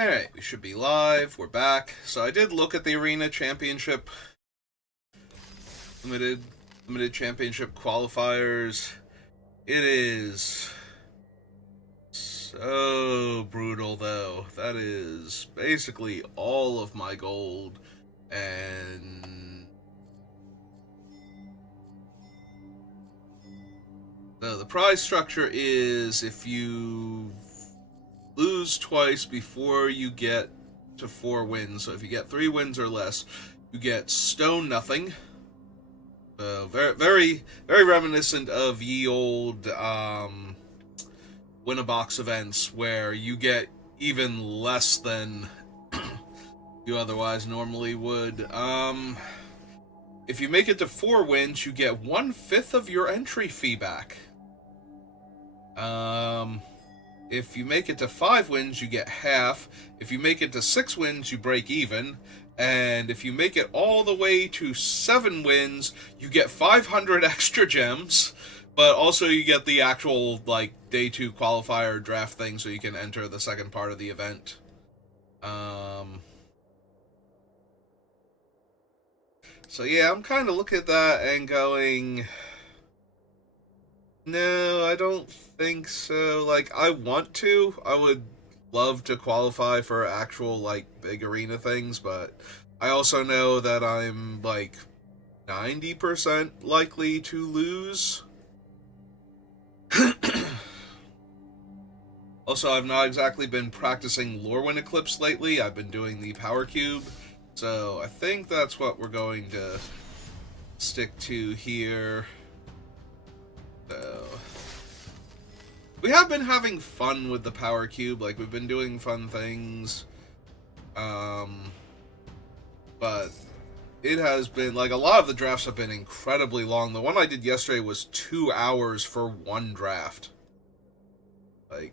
Alright, we should be live. We're back. So I did look at the Arena Championship limited championship qualifiers. It is so brutal though. That is basically all of my gold, and the prize structure is if you lose twice before you get to 4 wins. So if you get 3 wins or less, you get stone nothing. Very, very, very reminiscent of ye old win a box events where you get even less than you otherwise normally would. If you make it to 4 wins, you get 1/5 of your entry fee back. If you make it to 5 wins, you get half. If you make it to 6 wins, you break even. And if you make it all the way to 7 wins, you get 500 extra gems. But also you get the actual, like, day 2 qualifier draft thing so you can enter the second part of the event. So yeah, I'm kind of looking at that and going, no, I don't think so. Like, I want to. I would love to qualify for actual, like, big arena things, but I also know that I'm, like, 90% likely to lose. Also, I've not exactly been practicing Lorwyn Eclipse lately. I've been doing the Power Cube, so I think that's what we're going to stick to here. So we have been having fun with the Power Cube, like, we've been doing fun things. But it has been, like, a lot of the drafts have been incredibly long. The one I did yesterday was 2 hours for one draft. Like,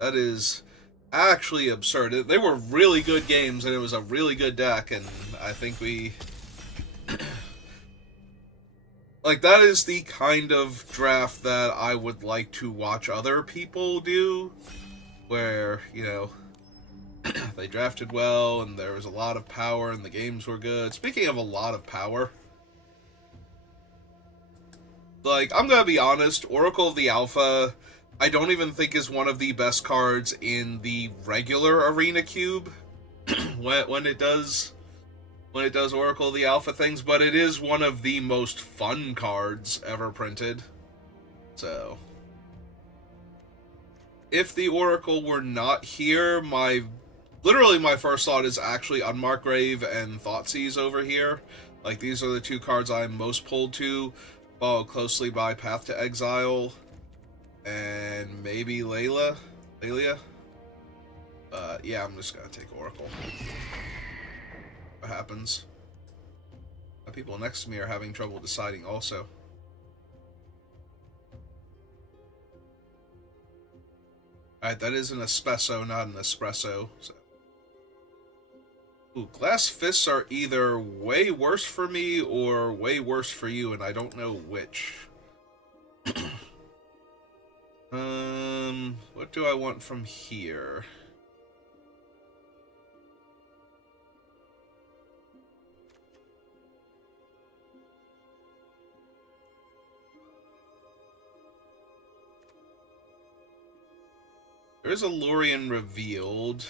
that is actually absurd. They were really good games, and it was a really good deck, and I think we... like, that is the kind of draft that I would like to watch other people do, where, you know, they drafted well, and there was a lot of power, and the games were good. Speaking of a lot of power, like, I'm gonna be honest, Oracle of the Alpha, I don't even think is one of the best cards in the regular Arena Cube, when it does Oracle of the Alpha things, but it is one of the most fun cards ever printed. So, if the Oracle were not here, literally my first thought is actually Unmarked Grave and Thoughtseize over here. Like, these are the 2 cards I'm most pulled to, followed closely by Path to Exile, and maybe Lelia. Yeah, I'm just gonna take Oracle. What happens? The people next to me are having trouble deciding also. Alright, that is an espresso, not an espresso. So. Ooh, glass fists are either way worse for me or way worse for you, and I don't know which. What do I want from here? There is a Lorien revealed.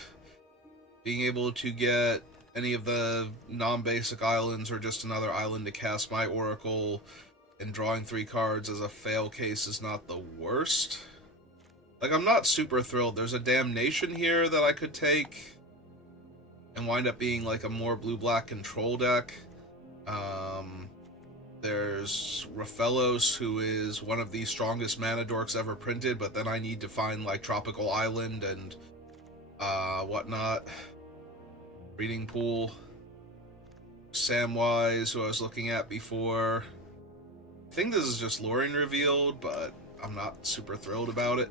Being able to get any of the non-basic islands or just another island to cast my Oracle and drawing 3 cards as a fail case is not the worst. Like, I'm not super thrilled. There's a Damnation here that I could take and wind up being like a more blue-black control deck. There's Raphelos, who is one of the strongest mana dorks ever printed, but then I need to find, like, Tropical Island and whatnot. Reading Pool. Samwise, who I was looking at before. I think this is just Lorien revealed, but I'm not super thrilled about it.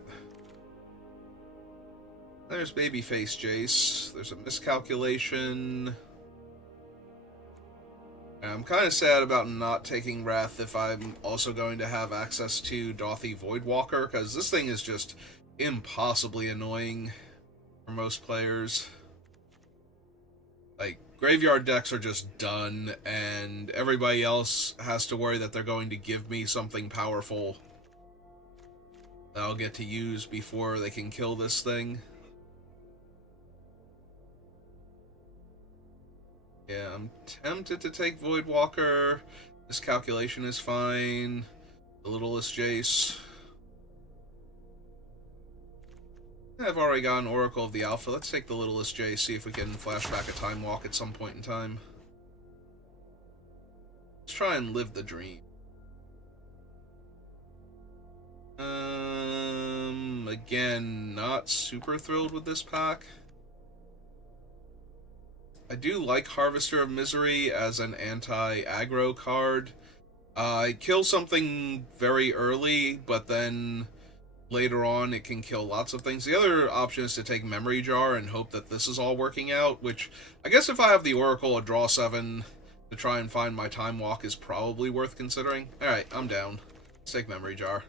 There's Babyface Jace. There's a miscalculation. And I'm kind of sad about not taking Wrath if I'm also going to have access to Dothy Voidwalker, because this thing is just impossibly annoying for most players. Like, graveyard decks are just done, and everybody else has to worry that they're going to give me something powerful that I'll get to use before they can kill this thing. Yeah, I'm tempted to take Voidwalker. This calculation is fine. The Littlest Jace. I've already got an Oracle of the Alpha. Let's take the Littlest Jace, see if we can flash back a Time Walk at some point in time. Let's try and live the dream. Again, not super thrilled with this pack. I do like Harvester of Misery as an anti-aggro card. It kills something very early, but then later on it can kill lots of things. The other option is to take Memory Jar and hope that this is all working out, which I guess if I have the Oracle, a draw 7 to try and find my Time Walk is probably worth considering. Alright, I'm down. Let's take Memory Jar.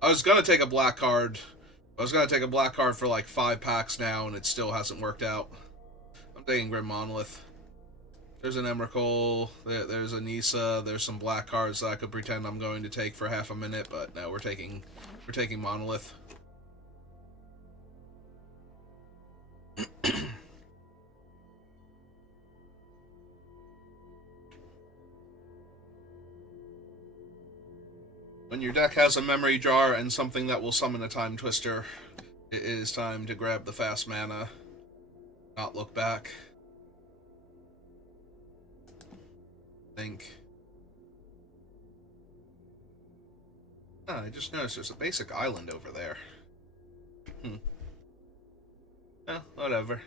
I was gonna take a black card. I was gonna take a black card for like 5 packs now, and it still hasn't worked out. I'm taking Grim Monolith. There's an Emrakul, there's a Nisa, there's some black cards that I could pretend I'm going to take for half a minute, but no, we're taking Monolith. When your deck has a Memory Jar and something that will summon a Time Twister, it is time to grab the fast mana, not look back. I just noticed there's a basic island over there. Oh, whatever.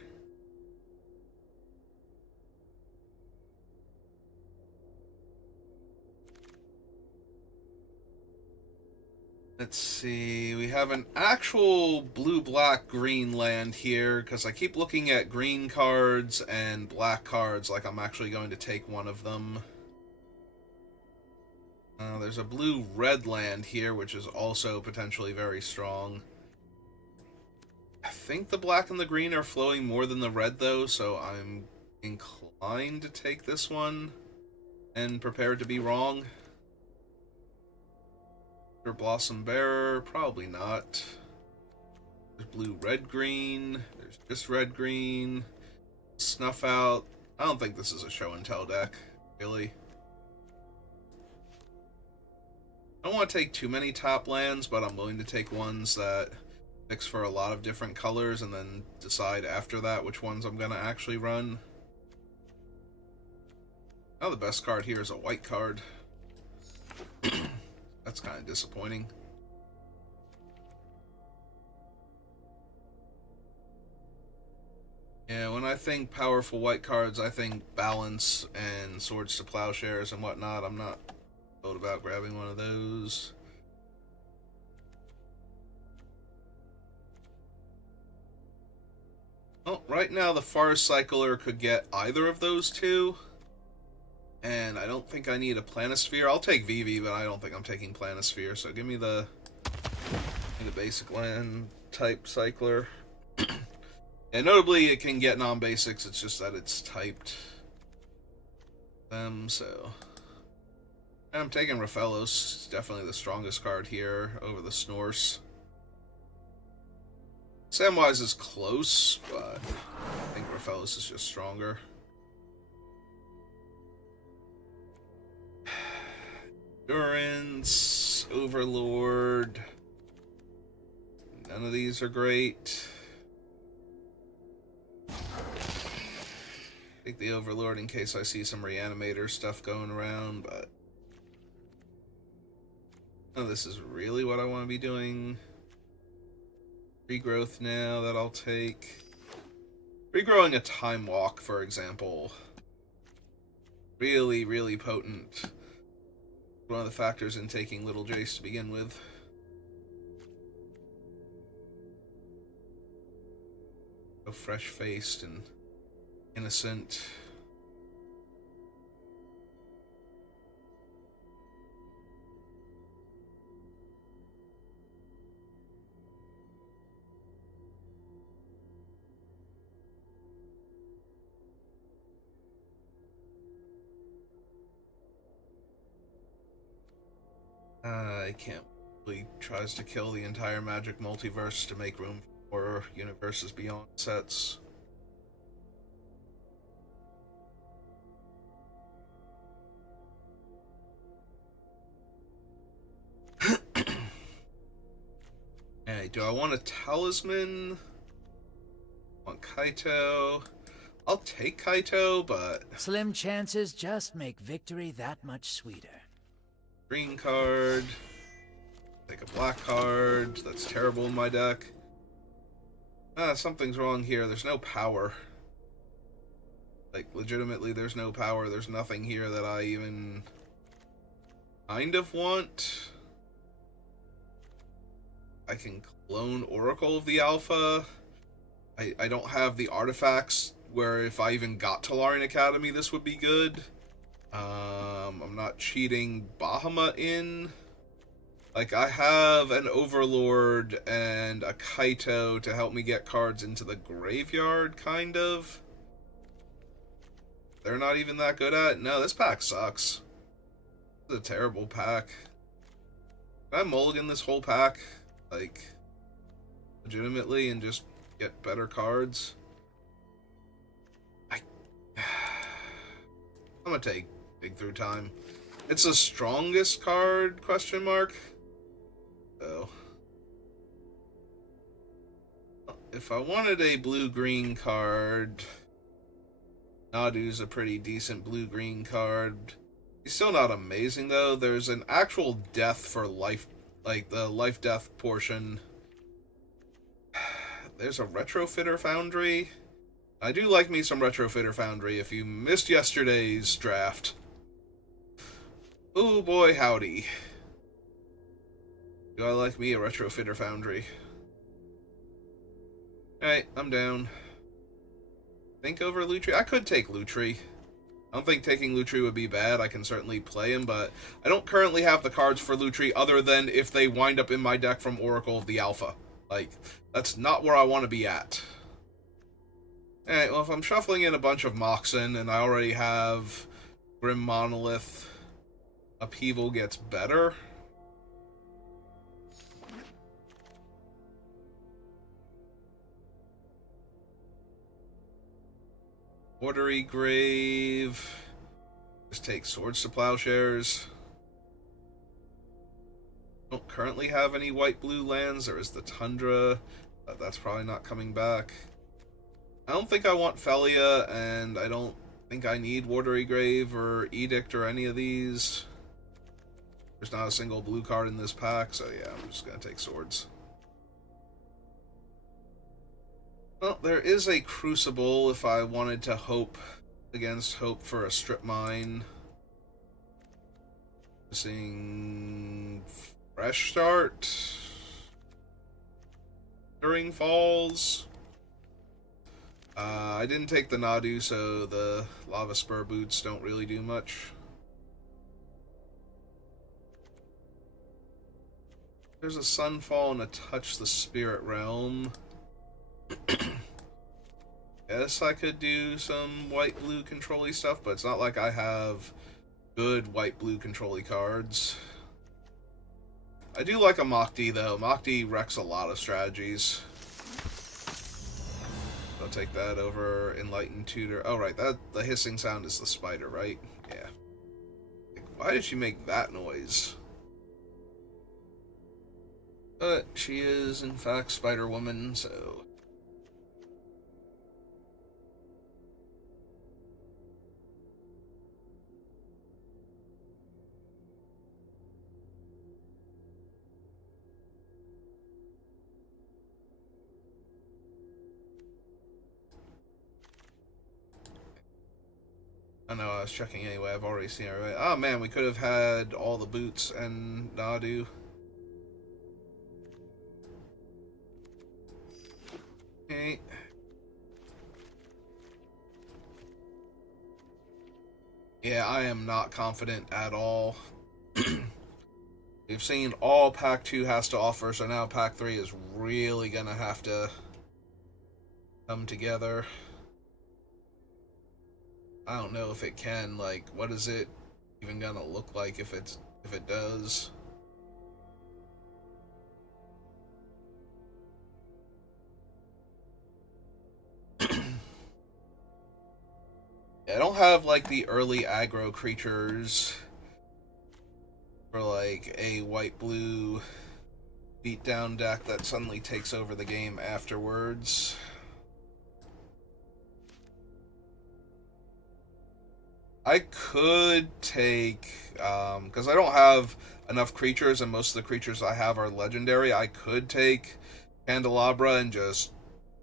Let's see, we have an actual blue-black-green land here, because I keep looking at green cards and black cards like I'm actually going to take one of them. There's a blue-red land here, which is also potentially very strong. I think the black and the green are flowing more than the red, though, so I'm inclined to take this one and prepare to be wrong. Blossom Bearer, probably not. There's blue, red, green. There's just red, green. Snuff Out. I don't think this is a show and tell deck, really. I don't want to take too many top lands, but I'm willing to take ones that mix for a lot of different colors and then decide after that which ones I'm going to actually run. Now the best card here is a white card. That's kind of disappointing. Yeah, when I think powerful white cards, I think Balance and Swords to Plowshares and whatnot. I'm not thrilled about grabbing one of those. Well, right now the Forest Cycler could get either of those two. And I don't think I need a Planisphere. I'll take Vivi, but I don't think I'm taking Planisphere. So give me the basic land type Cycler. And notably, it can get non-basics. It's just that it's typed them. So I'm taking Raphaelos. It's definitely the strongest card here over the Snorse. Samwise is close, but I think Raphaelos is just stronger. Endurance, Overlord. None of these are great. Take the Overlord in case I see some Reanimator stuff going around, but oh, this is really what I want to be doing. Regrowth now that I'll take. Regrowing a Time Walk, for example. Really, really potent. One of the factors in taking Little Jace to begin with. So fresh-faced and innocent. I can't believe tries to kill the entire Magic multiverse to make room for Universes Beyond sets. Hey, do I want a talisman? I want Kaito. I'll take Kaito, but Slim chances just make victory that much sweeter. green card. Take a black card. That's terrible in my deck. Something's wrong here. There's no power. Like, legitimately, there's no power. There's nothing here that I even kind of want. I can clone Oracle of the Alpha. I don't have the artifacts where if I even got Tolarian Academy, this would be good. I'm not cheating Bahamut in. Like, I have an Overlord and a Kaito to help me get cards into the graveyard, kind of. They're not even that good at it. No, this pack sucks. This is a terrible pack. Can I mulligan this whole pack? Like, legitimately, and just get better cards? I'm gonna take Dig Through Time. It's the strongest card, question mark? So, if I wanted a blue-green card, Nadu's a pretty decent blue-green card. He's still not amazing, though. There's an actual death for life, like the life-death portion. There's a Retrofitter Foundry. I do like me some Retrofitter Foundry if you missed yesterday's draft. Oh boy, howdy. Do I like me a Retrofitter Foundry? Alright, I'm down. Think over Lutri? I could take Lutri. I don't think taking Lutri would be bad. I can certainly play him, but I don't currently have the cards for Lutri other than if they wind up in my deck from Oracle of the Alpha. Like, that's not where I want to be at. Alright, well, if I'm shuffling in a bunch of Moxen and I already have Grim Monolith, Upheaval gets better. Watery Grave. Just take Swords to Plowshares. Don't currently have any white-blue lands. There is the Tundra. But that's probably not coming back. I don't think I want Felia, and I don't think I need Watery Grave or Edict or any of these. There's not a single blue card in this pack, so yeah, I'm just going to take Swords. Well, there is a Crucible if I wanted to hope against hope for a Strip Mine. Seeing Fresh Start during Falls. I didn't take the Nadu, so the Lava Spur Boots don't really do much. There's a Sunfall and a Touch the Spirit Realm. Guess I could do some white-blue control-y stuff, but it's not like I have good white-blue control-y cards. I do like a Mokti, though. Mokti wrecks a lot of strategies. I'll take that over Enlightened Tutor. Oh, right, that the hissing sound is the spider, right? Yeah. Like, why did she make that noise? But she is, in fact, Spider-Woman, so... I know, I was checking anyway. I've already seen everybody. Oh man, we could have had all the boots and Nadu. Okay. Yeah, I am not confident at all. We've seen all Pack 2 has to offer, so now Pack 3 is really gonna have to come together. I don't know if it can. Like, what is it even gonna look like if it does? I don't have, like, the early aggro creatures for, like, a white-blue beatdown deck that suddenly takes over the game afterwards. I could take, because I don't have enough creatures, and most of the creatures I have are legendary, I could take Candelabra and just,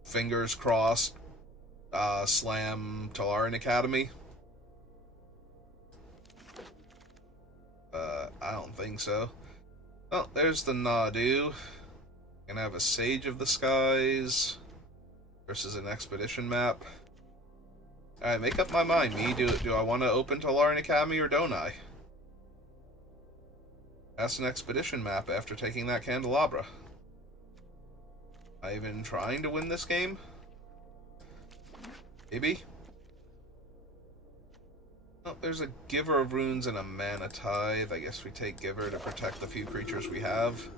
fingers crossed, slam Talaran Academy. I don't think so. Oh, there's the Nadu. Gonna have a Sage of the Skies versus an Expedition map. Alright, make up my mind, me. Do I want to open Talaran Academy or don't I? That's an Expedition map after taking that Candelabra. Am I even trying to win this game? Maybe? Oh, there's a Giver of Runes and a Mana Tithe. I guess we take Giver to protect the few creatures we have.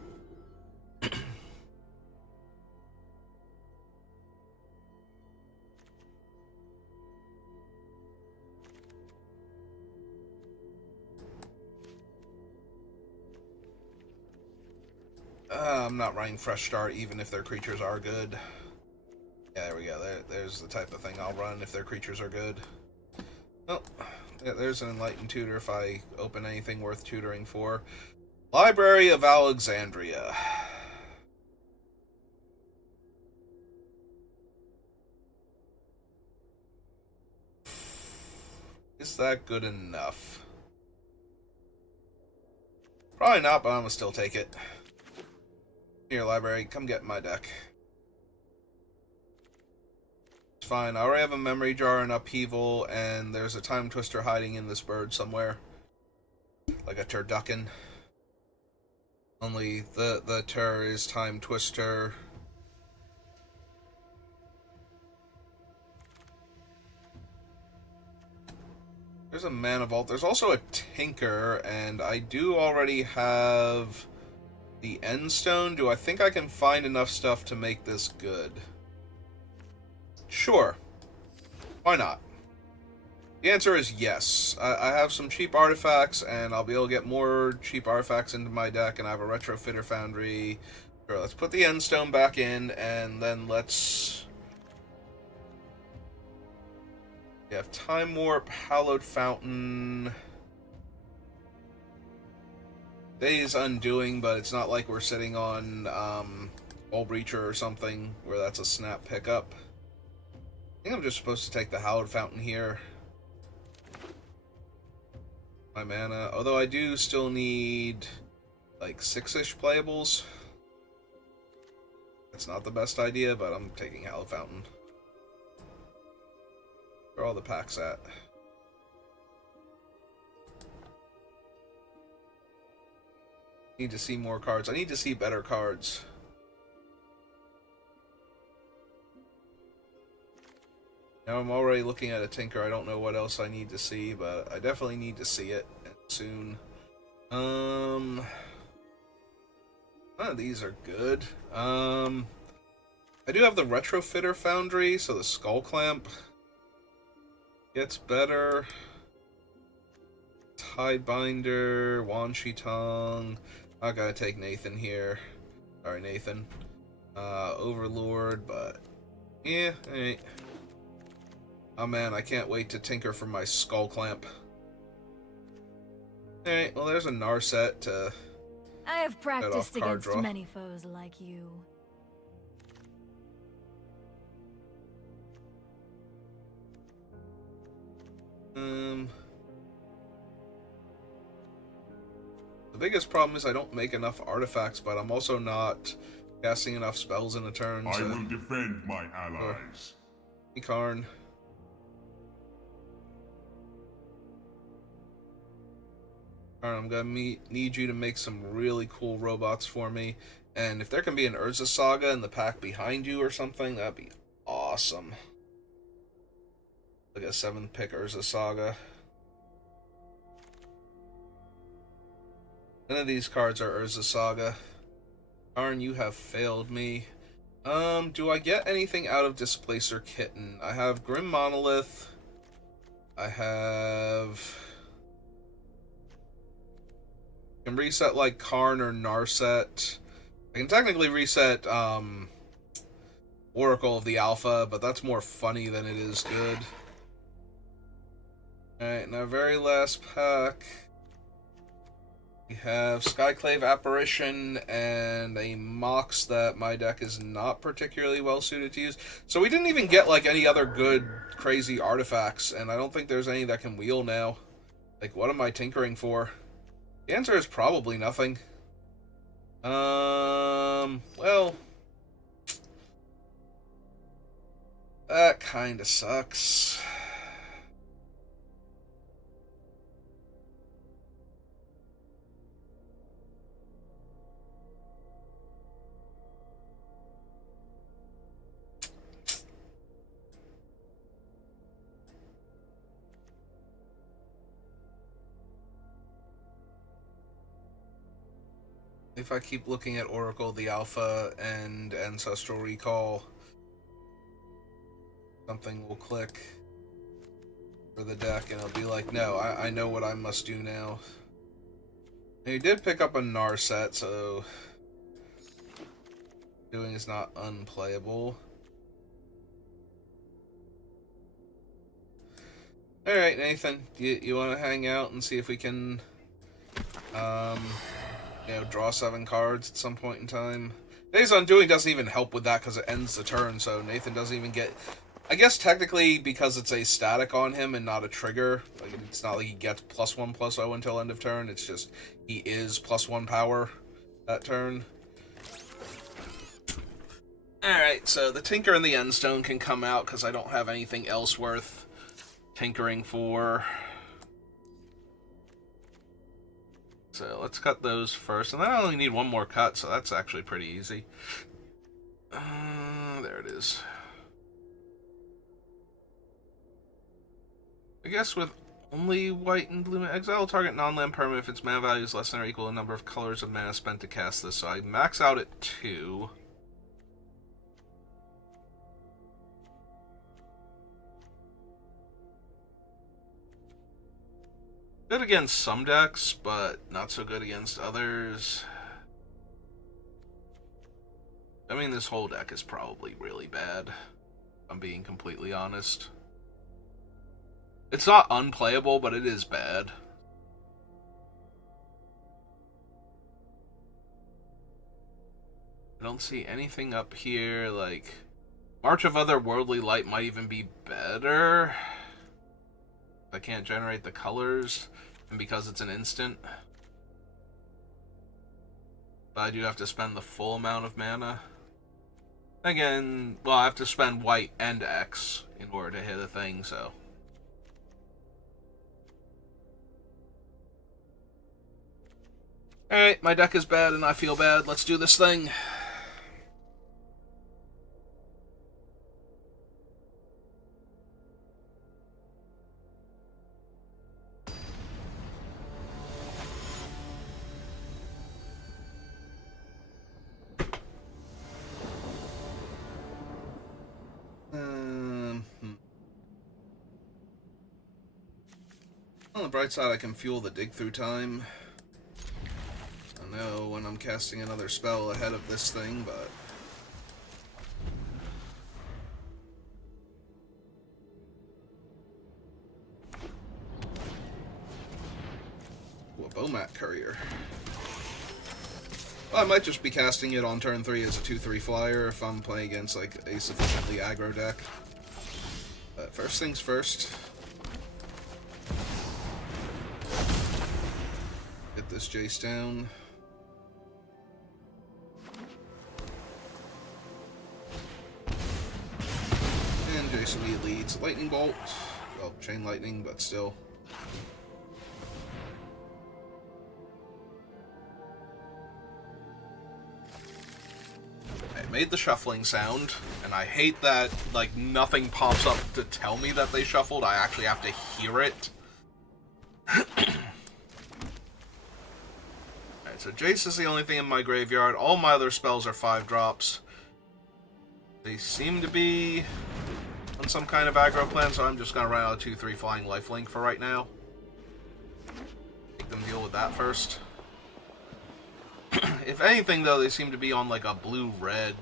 I'm not running Fresh Start even if their creatures are good. Yeah, there we go. There's the type of thing I'll run if their creatures are good. Oh, yeah, there's an Enlightened Tutor if I open anything worth tutoring for. Library of Alexandria. Is that good enough? Probably not, but I'm gonna still take it. Here, library, come get my deck. It's fine. I already have a Memory Jar and Upheaval, and there's a Time Twister hiding in this bird somewhere. Like a turducken. Only the tur is Time Twister. There's a Mana Vault. There's also a Tinker, and I do already have the End Stone. Do I think I can find enough stuff to make this good? Sure. Why not? The answer is yes. I have some cheap artifacts, and I'll be able to get more cheap artifacts into my deck, and I have a Retrofitter Foundry. Sure, let's put the End Stone back in, and then let's... We have Time Warp, Hallowed Fountain... Day's Undoing, but it's not like we're sitting on Hull Breacher or something, where that's a snap pickup. I think I'm just supposed to take the Hallowed Fountain here. My mana. Although I do still need, like, 6-ish playables. That's not the best idea, but I'm taking Hallowed Fountain. Where are all the packs at? Need to see more cards. I need to see better cards. Now I'm already looking at a Tinker. I don't know what else I need to see, but I definitely need to see it soon. None of these are good. I do have the Retrofitter Foundry, so the Skull Clamp gets better. Tidebinder, Wan Shi Tong. I gotta take Nathan here. Sorry, Nathan. Overlord, but yeah, alright. Oh man, I can't wait to tinker for my Skull Clamp. Alright, well there's a Narset to I have practiced against draw. many foes like you. The biggest problem is I don't make enough artifacts, but I'm also not casting enough spells in a turn. I will defend my allies. Karn. Alright, I'm gonna need you to make some really cool robots for me. And if there can be an Urza Saga in the pack behind you or something, that'd be awesome. Like a 7th pick Urza Saga. None of these cards are Urza Saga. Karn, you have failed me. Do I get anything out of Displacer Kitten? I have Grim Monolith. I have... I can reset like Karn or Narset. I can technically reset Oracle of the Alpha, but that's more funny than it is good. Alright, and our very last pack, we have Skyclave Apparition and a Mox that my deck is not particularly well suited to use. So we didn't even get like any other good, crazy artifacts, and I don't think there's any that can wheel now. Like, what am I tinkering for? The answer is probably nothing. Well, that kind of sucks. If I keep looking at Oracle, the Alpha, and Ancestral Recall, something will click for the deck, and it'll be like, no, I know what I must do now. And he did pick up a Narset, so doing is not unplayable. Alright, Nathan, you want to hang out and see if we can, you know, draw 7 cards at some point in time? Days Undoing doesn't even help with that because it ends the turn, so Nathan doesn't even get... I guess technically because it's a static on him and not a trigger, like it's not like he gets +1/+0 until end of turn, it's just he is +1 power that turn. Alright, so the Tinker and the Endstone can come out because I don't have anything else worth tinkering for. So let's cut those first, and then I only need one more cut, so that's actually pretty easy. There it is. I guess with only white and blue, exile target non-land permanent if its mana value is less than or equal to the number of colors of mana spent to cast this. So I max out at 2. Good against some decks, but not so good against others. I mean, this whole deck is probably really bad, if I'm being completely honest. It's not unplayable, but it is bad. I don't see anything up here, like... March of Otherworldly Light might even be better. I can't generate the colors, and because it's an instant. But I do have to spend the full amount of mana. Again, well, I have to spend white and X in order to hit a thing, so... Alright, my deck is bad and I feel bad. Let's do this thing. On the bright side, I can fuel the dig through time. I know when I'm casting another spell ahead of this thing, but... Ooh, a Bomat Courier. Well, I might just be casting it on turn 3 as a 2/3 flyer if I'm playing against like a sufficiently aggro deck. But first things first. Get this Jace down. And Jace immediately eats Lightning Bolt. Well, Chain Lightning, but still. I made the shuffling sound, and I hate that, like, nothing pops up to tell me that they shuffled. I actually have to hear it. So Jace is the only thing in my graveyard. All my other spells are 5 drops. They seem to be on some kind of aggro plan, so I'm just going to run out a 2-3 flying lifelink for right now. Make them deal with that first. If anything, though, they seem to be on like a blue-red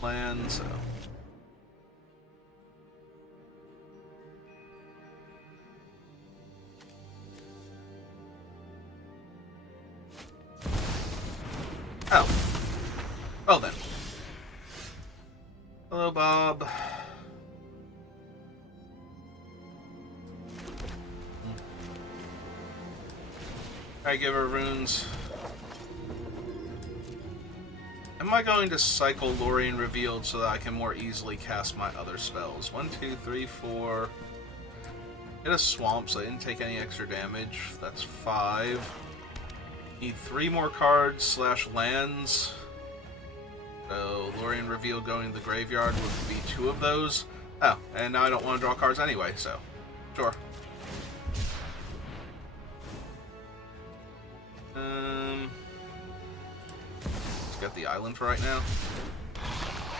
plan, so... Oh. Well then. Hello, Bob. Alright, give her runes. Am I going to cycle Lorien Revealed so that I can more easily cast my other spells? 1, 2, 3, 4. Hit a swamp, so I didn't take any extra damage. That's 5. Need 3 more cards / lands. So Lorien Reveal going to the graveyard would be 2 of those. Oh, and now I don't want to draw cards anyway, so sure. Let's get the island for right now.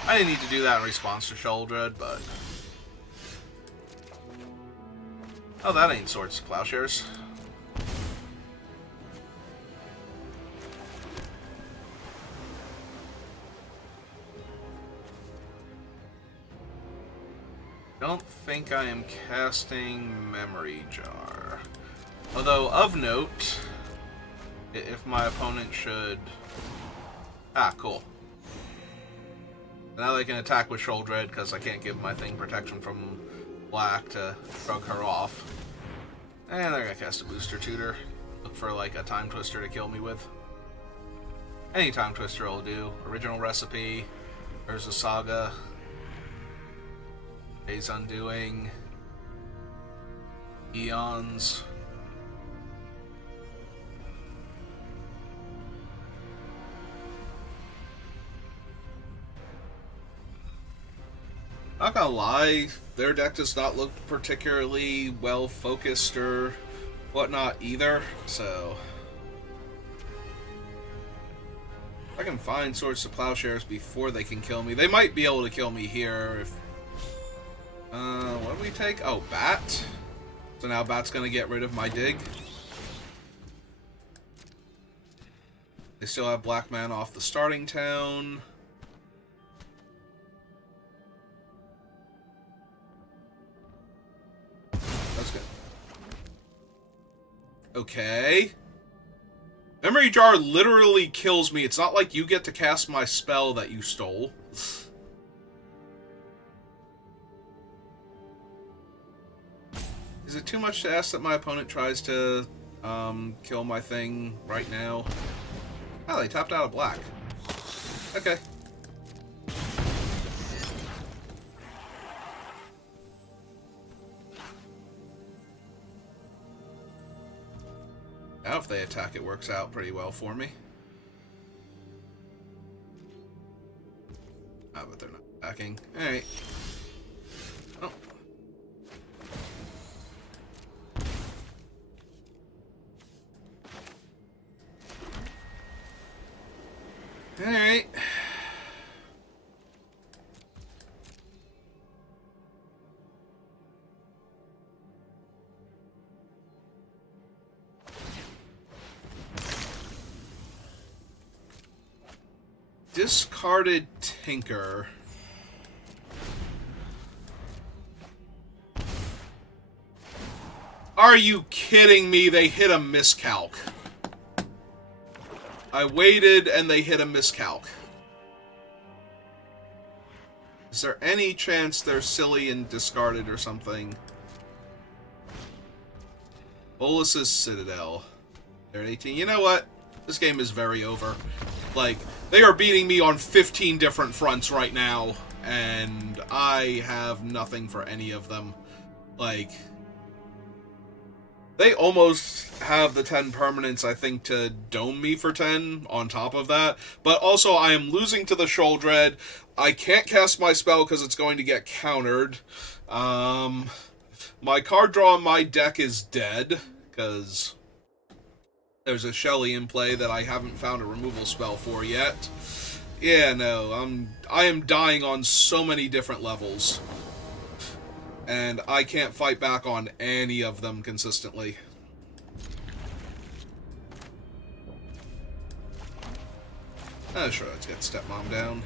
I didn't need to do that in response to Sheoldred, but... Oh, that ain't Swords to Plowshares. Don't think I am casting Memory Jar. Although, of note, if my opponent should... Ah, cool. Now they can attack with Sheoldred, because I can't give my thing protection from black to shrug her off. And they're gonna cast a Booster Tutor. Look for, like, a Time Twister to kill me with. Any Time Twister will do. Original Recipe. There's a Saga. Days Undoing. Eons. Not gonna lie, their deck does not look particularly well focused or whatnot either, so I can find Swords to Plowshares before they can kill me. They might be able to kill me here if what do we take? Oh, Bat. So now Bat's gonna get rid of my dig. They still have black mana off the starting town. That's good. Okay. Memory Jar literally kills me. It's not like you get to cast my spell that you stole. Is it too much to ask that my opponent tries to kill my thing right now? Oh, they tapped out a black. Okay. Now if they attack, it works out pretty well for me. Ah, but they're not attacking. Alright. Oh. Alright. Discarded Tinker. Are you kidding me? They hit a miscalc. I waited and they hit a miscalc. Is there any chance they're silly and discarded or something? Bolus's Citadel. They're at 18. You know what? This game is very over. Like, they are beating me on 15 different fronts right now, and I have nothing for any of them. Like, they almost have the 10 permanents, I think, to dome me for 10 on top of that. But also, I am losing to the Sheoldred. I can't cast my spell because it's going to get countered. My card draw on my deck is dead, because there's a Shelly in play that I haven't found a removal spell for yet. Yeah, no, I am dying on so many different levels. And I can't fight back on any of them consistently. Oh, sure, let's get Stepmom down.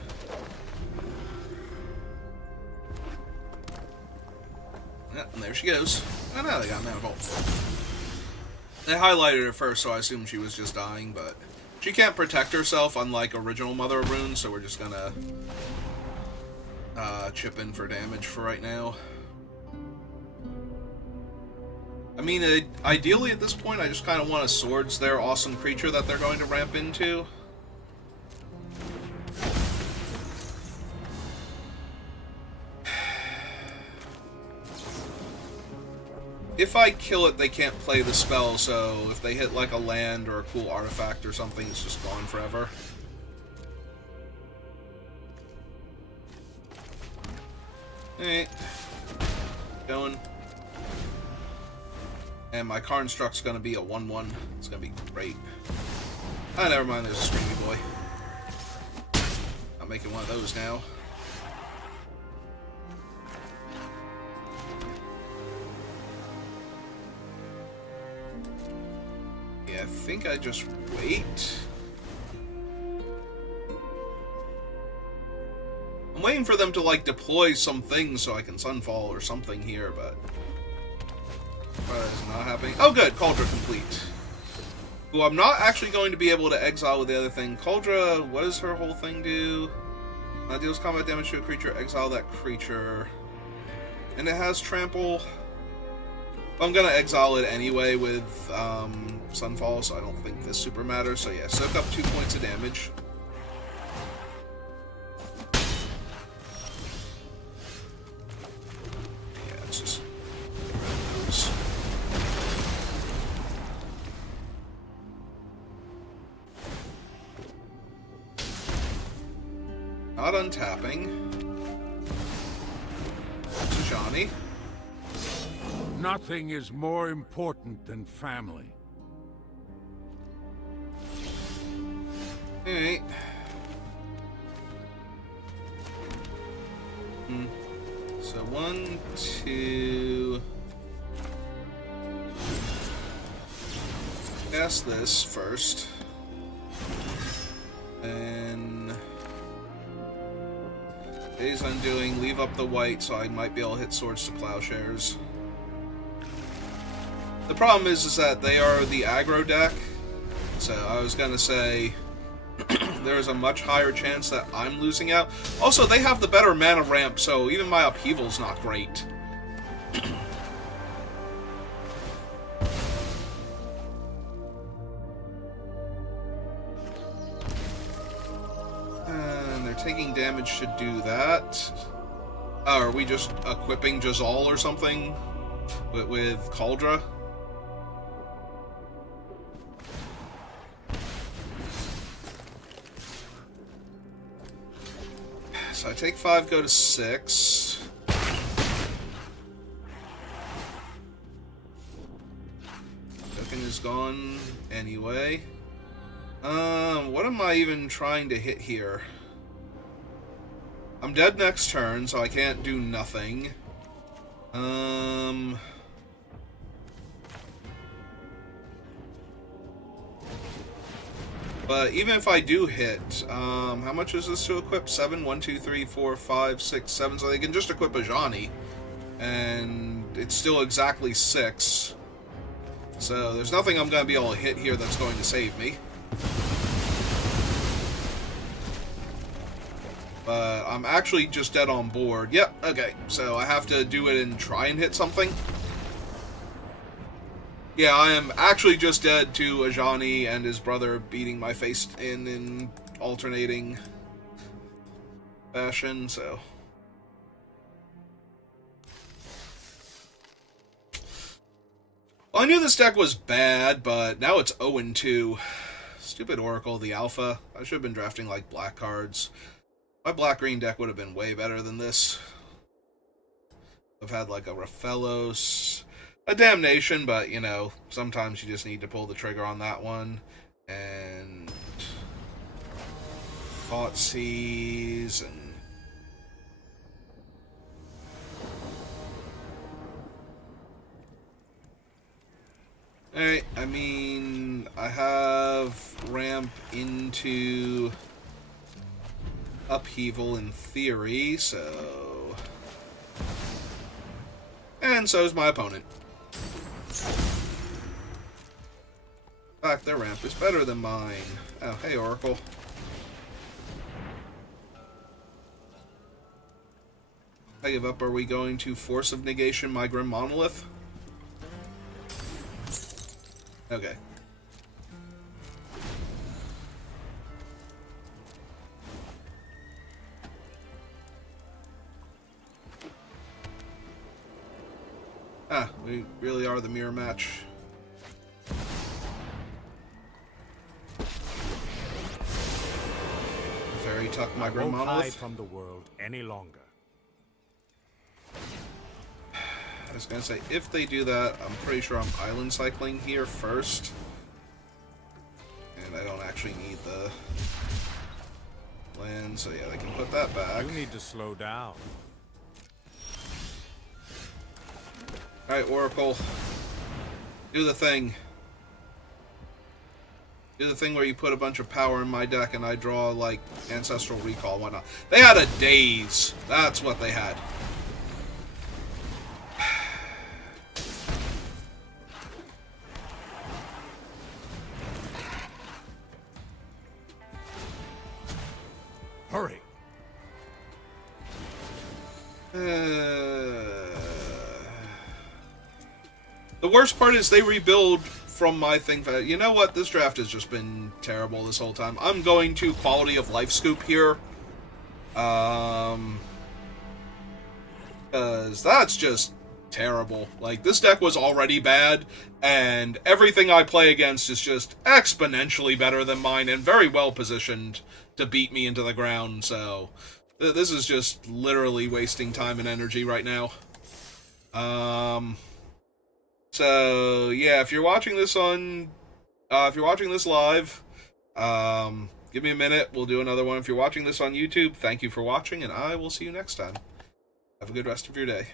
Yeah, and there she goes. Oh, no, they got Manifold. They highlighted her first, so I assumed she was just dying, but she can't protect herself, unlike original Mother of Runes, so we're just gonna chip in for damage for right now. I mean, ideally at this point, I just kind of want a Swords their awesome creature that they're going to ramp into. If I kill it, they can't play the spell, so if they hit like a land or a cool artifact or something, it's just gone forever. Alright. Going. And my Karnstruck's gonna be a 1/1. It's gonna be great. Ah, never mind, there's a Screamy Boy. I'm making one of those now. Yeah, I think I just wait. I'm waiting for them to, like, deploy some things so I can Sunfall or something here, but that is not happening. Oh, good. Cauldron complete. Who I'm not actually going to be able to exile with the other thing. Cauldron, what does her whole thing do? Deals combat damage to a creature, exile that creature. And it has trample. I'm going to exile it anyway with Sunfall, so I don't think this super matters. So yeah, soak up 2 points of damage. Yeah, it's just get rid of those. Not untapping. Johnny. Nothing is more important than family. Alright. So 1, 2. Cast this first. And Days Undoing, leave up the white so I might be able to hit Swords to Plowshares. The problem is that they are the aggro deck, so I was gonna say there's a much higher chance that I'm losing out. Also, they have the better mana ramp, so even my upheaval's not great. And they're taking damage to do that. Oh, are we just equipping Jazal or something with Kaldra? So I take 5, go to 6. Token is gone anyway. What am I even trying to hit here? I'm dead next turn, so I can't do nothing. But even if I do hit, how much is this to equip? 7? 1, 2, 3, 4, 5, 6, 7. So they can just equip a Johnny. And it's still exactly 6. So there's nothing I'm going to be able to hit here that's going to save me. But I'm actually just dead on board. Yep, okay. So I have to do it and try and hit something. Yeah, I am actually just dead to Ajani and his brother beating my face in alternating fashion, so. Well, I knew this deck was bad, but now it's 0-2. Stupid Oracle, the alpha. I should have been drafting, like, black cards. My black-green deck would have been way better than this. I've had, like, a Raphaelos, a Damnation, but, you know, sometimes you just need to pull the trigger on that one. And Thoughtseize and alright, I mean, I have ramp into upheaval in theory, so... And so's my opponent. In fact, their ramp is better than mine. Oh, hey, Oracle. I give up. Are we going to Force of Negation my Grim Monolith? Okay. Ah, we really are the mirror match. Fairy tuck my Grim Won't hide Monolith. from the world any longer. I was gonna say, if they do that, I'm pretty sure I'm island cycling here first. And I don't actually need the land, so yeah, they can put that back. You need to slow down. Alright, Oracle. Do the thing. Do the thing where you put a bunch of power in my deck and I draw, like, Ancestral Recall and whatnot. They had a daze. That's what they had. Hurry. The worst part is they rebuild from my thing. You know what? This draft has just been terrible this whole time. I'm going to quality of life scoop here. Because that's just terrible. Like, this deck was already bad, and everything I play against is just exponentially better than mine and very well positioned to beat me into the ground, so this is just literally wasting time and energy right now. So yeah, if you're watching this on, if you're watching this live, give me a minute, we'll do another one. If you're watching this on YouTube, thank you for watching, and I will see you next time. Have a good rest of your day.